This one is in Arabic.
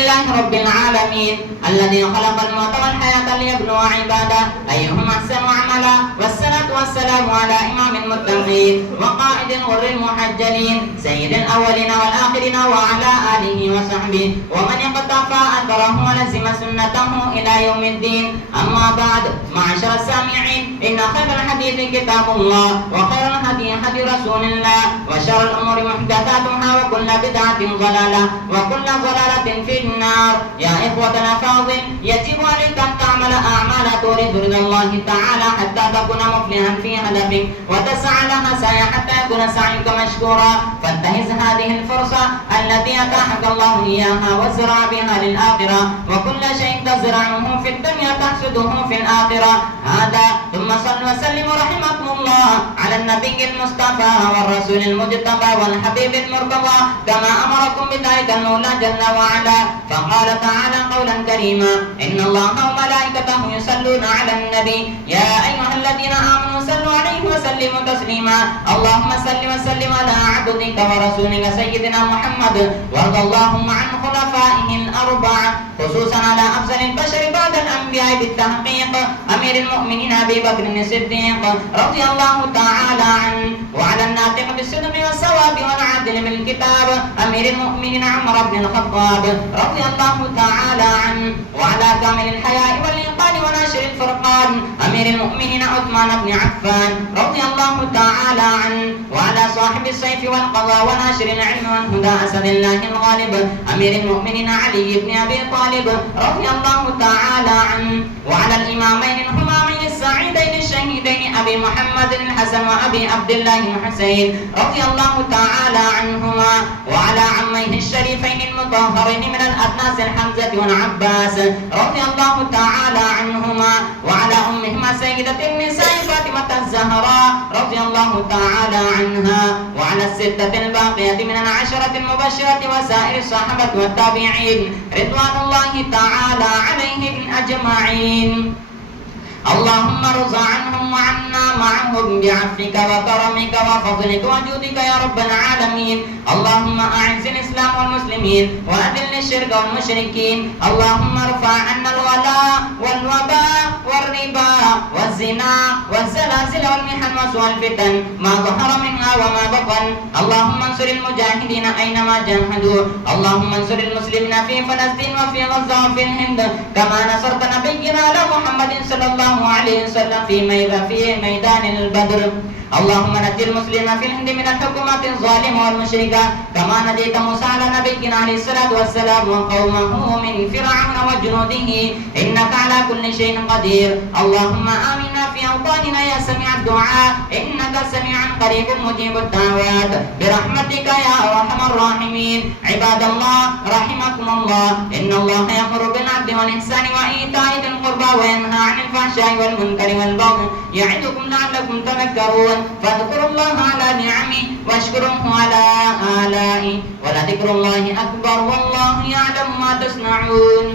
لله رب العالمين الذي خلق الموت والحياة ليبلو عباده أيهم أحسن عملا، والصلاة والسلام على إمام المتقين وقائد الغر المحجلين سيد الأولين والآخرين وعلى آله وصحبه ومن اقتفى أثره ولزم سنته إلى يوم الدين. أما بعد، معشر السامعين، إن خير الحديث كتاب الله، وخير الهدي هدي رسول الله، وشر الأمور محدثاتها، وكل بدعة ضلالة، وكل ضلالة في النار. يا إخوة الأفاضل، يجب عليك أن تعمل أعمال تريد رضا الله تعالى حتى تكون مفلحا في هدفك، وتسعى لها سعي حتى يكون سعيك مشكورا. فانتهز هذه الفرصة التي أتاحك الله إياها وازرع بها للآخرة، وكل شيء تزرعه في الدنيا تحصده في الآخرة. هذا ثم صل وسلم رحمكم الله على النبي المصطفى والرسول المجتبى والحبيب المرتضى كما أمركم بذلك المولى جل وعلا. فقال تعالى قولا كريما: إن الله وملائكته يصلون على النبي يا أيها الذين آمنوا صلوا عليه وسلموا تسليما. اللهم صل وسلم على عبدك ورسولك سيدنا محمد، وارض اللهم عن خلفائه الأربعة، خصوصا على أفضل البشر بعد الأنبياء بالتحقيق أمير المؤمنين أبي بكر الصديق رضي الله تعالى عنه، وعلى الناطق بالصدق والصواب والعدل بالكتاب أمير المؤمنين عمر بن الخطاب رضي الله تعالى عنه، وعلى كامل الحياء والإنقاذ وناشر الفرقان أمير المؤمنين عثمان بن عفان رضي الله تعالى عنه، وعلى صاحب السيف والقضاء وناشر العلم والهدى أسد الله الغالب أمير المؤمنين علي بن أبي طالب رضي الله تعالى عنه، وعلى الإمامين الهمامين السعيدين الشهيدين أبي محمد الحسن وأبي عبد الله الحسين رضي الله تعالى عنهما، وعلى عميه الشريفين المطهرين من الأدناس الحمزة والعباس رضي الله تعالى عنهما، وعلى أمهما سيدة النساء فاطمة الزهراء رضي الله تعالى عنها، وعلى الستة الباقية من العشرة المبشرة وسائر الصحابة والتابعين رضوان الله تعالى عليهم أجمعين. اللهم ارض عنهم وعنا معهم بعفوك وكرمك وفضلك وجودك يا رب العالمين. اللهم أعز الإسلام والمسلمين وأذل الشرك والمشركين. اللهم ارفع عنا الولاء والوباء والربا والزنا والزلازل والمحن وسوء الفتن ما ظهر منها وما بطن. اللهم انصر المجاهدين أينما جاهدوا. اللهم انصر المسلمين في فلسطين وفي غزة وفي الهند كما نصرت نبينا محمد صلى الله عليه وسلم في ميدان البدر. اللهم نجي المسلمين في الهند من الحكومات الظالمة والمشركة كما نجيت موسى على نبينا عليه الصلاة والسلام وقومه من فرعون وجنوده إنك على كل شيء قدير. اللهم آمنا في أوطاننا يا سميع الدعاء إنك سميع قريب مجيب الدعوات برحمتك يا أرحم الراحمين. عباد الله رحمكم الله، إن الله يأمر بالعدل والإحسان وإيتاء ذي القربى وينهى عن الفحشاء والمنكر والبغي يعظكم لعلكم تذكرون. فاذكروا الله على نعمه واشكروه على آلائه ولذكر الله أكبر والله يعلم ما تصنعون.